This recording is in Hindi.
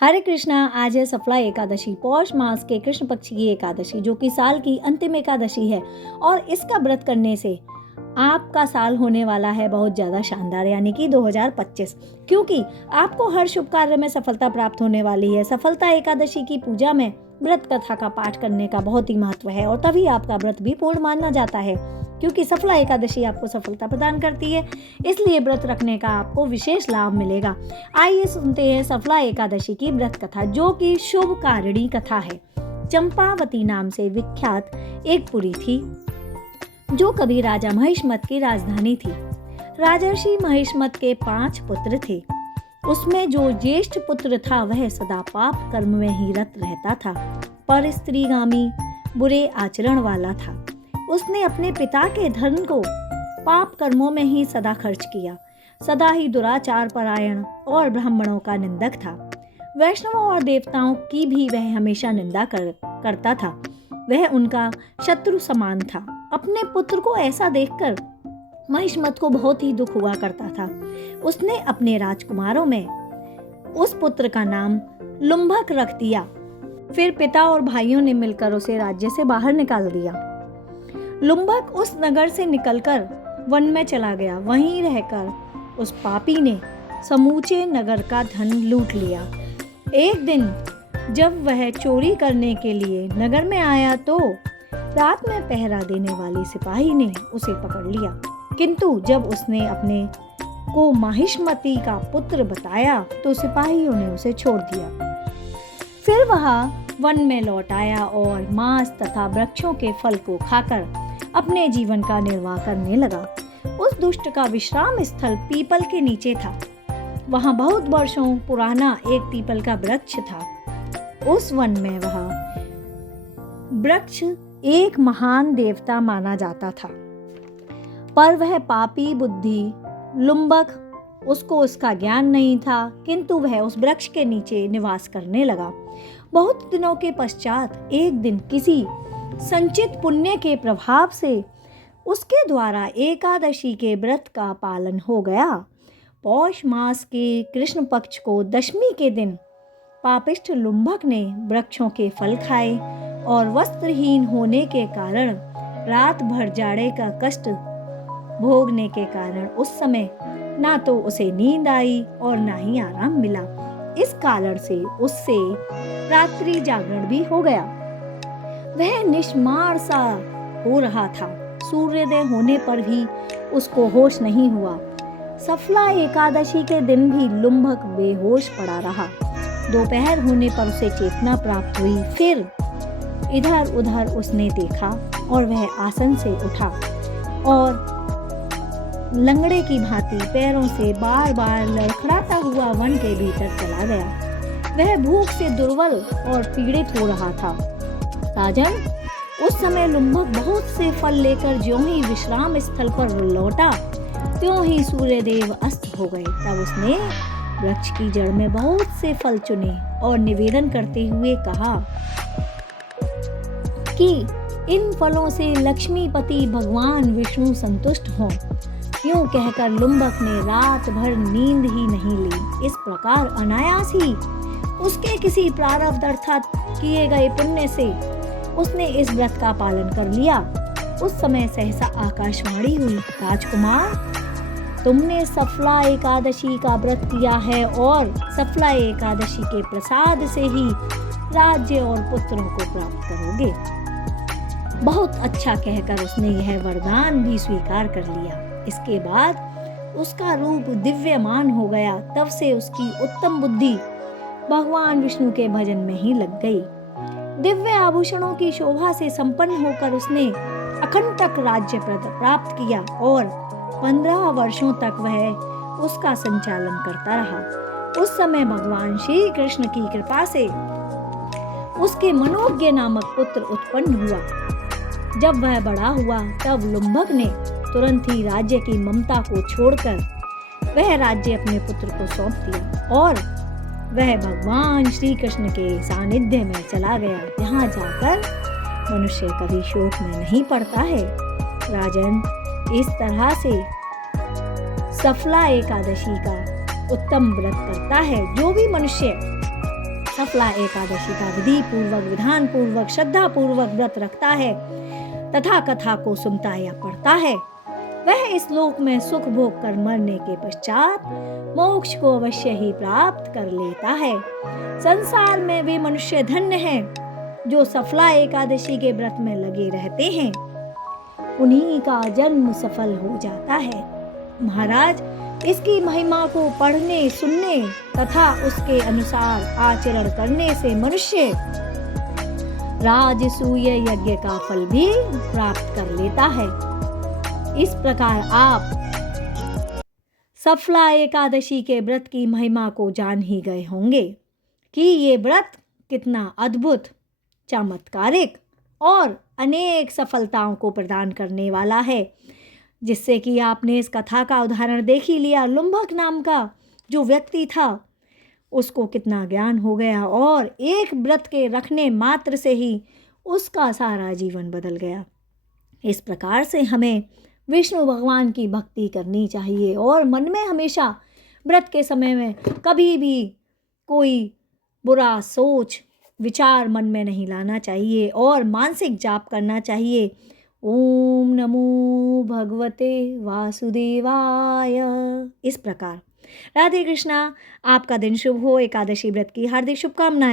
हरे कृष्णा। आज है सफला एकादशी, पौष मास के कृष्ण पक्ष की एकादशी, जो कि साल की अंतिम एकादशी है। और इसका व्रत करने से आपका साल होने वाला है बहुत ज़्यादा शानदार, यानी कि 2025, क्योंकि आपको हर शुभ कार्य में सफलता प्राप्त होने वाली है। सफलता एकादशी की पूजा में व्रत कथा का पाठ करने का बहुत ही महत्व है और तभी आपका व्रत भी पूर्ण माना जाता है, क्योंकि सफला एकादशी आपको सफलता प्रदान करती है। इसलिए व्रत रखने का आपको विशेष लाभ मिलेगा। आइए सुनते हैं सफला एकादशी की व्रत कथा, जो कि शुभ कारिणी कथा है। चंपावती नाम से विख्यात एक पुरी थी, जो कभी राजा महिष्मत की राजधानी थी। राजर्षि महिष्मत के 5 पुत्र थे। उसमें जो ज्येष्ठ पुत्र था वह सदा पाप कर्म में ही रत रहता था, पर स्त्रीगामी बुरे आचरण वाला था। उसने अपने पिता के धन को पाप कर्मों में ही सदा खर्च किया। सदा ही दुराचार परायण और ब्राह्मणों का निंदक था। वैष्णवों और देवताओं की भी वह हमेशा निंदा करता था। वह उनका शत्रु समान था। अपने पुत्र को ऐसा देखकर महिष्मत को बहुत ही दुख हुआ करता था। उसने अपने राजकुमारों में उस पुत्र का नाम लुम्भक रख दिया। फिर पिता और भाइयों ने मिलकर उसे राज्य से बाहर निकाल दिया। लुम्भक उस नगर से निकलकर वन में चला गया। वहीं रहकर उस पापी ने समूचे नगर का धन लूट लिया। एक दिन जब वह चोरी करने के लिए नगर में आया तो रात में पहरा देने वाली सिपाही ने उसे पकड़ लिया, किंतु जब उसने अपने को महिष्मती का पुत्र बताया तो सिपाहियों ने उसे छोड़ दिया। फिर वह वन में लौट आया और मांस तथा वृक्षों के फल को खाकर अपने जीवन का निर्वाह करने लगा। उस दुष्ट का विश्राम स्थल पीपल के नीचे था। वहां बहुत वर्षों पुराना एक पीपल का वृक्ष था। उस वन में वह वृक्ष एक महान देवता माना जाता था, पर वह पापी बुद्धि लुम्भक, उसको उसका ज्ञान नहीं था, किंतु वह उस वृक्ष के नीचे निवास करने लगा। बहुत दिनों के पश्चात एक दिन किसी संचित पुण्य के प्रभाव से उसके द्वारा एकादशी के व्रत का पालन हो गया। पौष मास के कृष्ण पक्ष को दशमी के दिन पापिष्ठ लुम्भक ने वृक्षों के फल खाए और वस्त्रहीन होने के कारण रात भर जाड़े का कष्ट भोगने के कारण उस समय ना तो उसे नींद आई और ना ही आराम मिला। इस कारण से उससे रात्रि जागरण भी हो गया। वह निस्मार सा हो रहा था। सूर्योदय होने पर भी उसको होश नहीं हुआ। सफला एकादशी के दिन भी लुम्भक बेहोश पड़ा रहा। दोपहर होने पर उसे चेतना प्राप्त हुई। फिर इधर उधर उसने देखा और वह आसन से उठा और लंगड़े की भांति पैरों से बार बार लड़खड़ाता हुआ वन के भीतर चला गया। वह भूख से दुर्बल और पीड़ित हो रहा था। राजन, उस समय लुम्भक बहुत से फल लेकर ज्यों ही विश्राम स्थल पर लौटा, त्यों ही सूर्यदेव अस्त हो गए। तब उसने वृक्ष की जड़ में बहुत से फल चुने और निवेदन करते हुए कहा कि इन फलों से लक्ष्मीपति भगवान विष्णु संतुष्ट हों। यूं कहकर लुम्भक ने रात भर नींद ही नहीं ली। इस प्रकार अनायास ही उसके किसी प्रारब्ध अर्थात किए गए पुण्य से उसने इस व्रत का पालन कर लिया। उस समय सहसा आकाशवाणी हुई, राजकुमार, तुमने सफला एकादशी का व्रत किया है और सफला एकादशी के प्रसाद से ही राज्य और पुत्रों को प्राप्त करोगे। बहुत अच्छा कहकर उसने यह वरदान भी स्वीकार कर लिया। इसके बाद उसका रूप दिव्यमान हो गया। तब से उसकी उत्तम बुद्धि भगवान विष्णु के भजन में ही लग गई। दिव्य आभूषणों की शोभा से संपन्न होकर उसने अखंडक राज्य प्राप्त किया और 15 वर्षों तक वह उसका संचालन करता रहा। उस समय भगवान श्री कृष्ण की कृपा से उसके मनोज्ञ नामक पुत्र उत्पन्न हुआ। जब वह बड़ा हुआ तब लुम्भक ने तुरंत ही राज्य की ममता को छोड़कर वह राज्य अपने पुत्र को सौंप दिया और वह भगवान श्री कृष्ण के सानिध्य में चला गया, जहाँ जाकर मनुष्य कभी शोक में नहीं पड़ता है। राजन, इस तरह से सफला एकादशी का उत्तम व्रत करता है जो भी मनुष्य सफला एकादशी का विधि पूर्वक, विधान पूर्वक, श्रद्धा पूर्वक व्रत रखता है तथा कथा को सुनता या पढ़ता है, वह इस लोक में सुख भोग कर मरने के पश्चात मोक्ष को अवश्य ही प्राप्त कर लेता है। संसार में वे मनुष्य धन्य हैं जो सफला एकादशी के व्रत में लगे रहते हैं, उन्हीं का जन्म सफल हो जाता है। महाराज, इसकी महिमा को पढ़ने, सुनने तथा उसके अनुसार आचरण करने से मनुष्य राजसूय यज्ञ का फल भी प्राप्त कर लेता है। इस प्रकार आप सफला एकादशी के व्रत की महिमा को जान ही गए होंगे कि ये व्रत कितना अद्भुत, चमत्कारिक और अनेक सफलताओं को प्रदान करने वाला है। जिससे कि आपने इस कथा का उदाहरण देख ही लिया। लुम्भक नाम का जो व्यक्ति था उसको कितना ज्ञान हो गया और एक व्रत के रखने मात्र से ही उसका सारा जीवन बदल गया। इस प्रकार से हमें विष्णु भगवान की भक्ति करनी चाहिए और मन में हमेशा व्रत के समय में कभी भी कोई बुरा सोच विचार मन में नहीं लाना चाहिए और मानसिक जाप करना चाहिए। ओम नमो भगवते वासुदेवाय। इस प्रकार राधे कृष्णा। आपका दिन शुभ हो। एकादशी व्रत की हार्दिक शुभकामनाएं।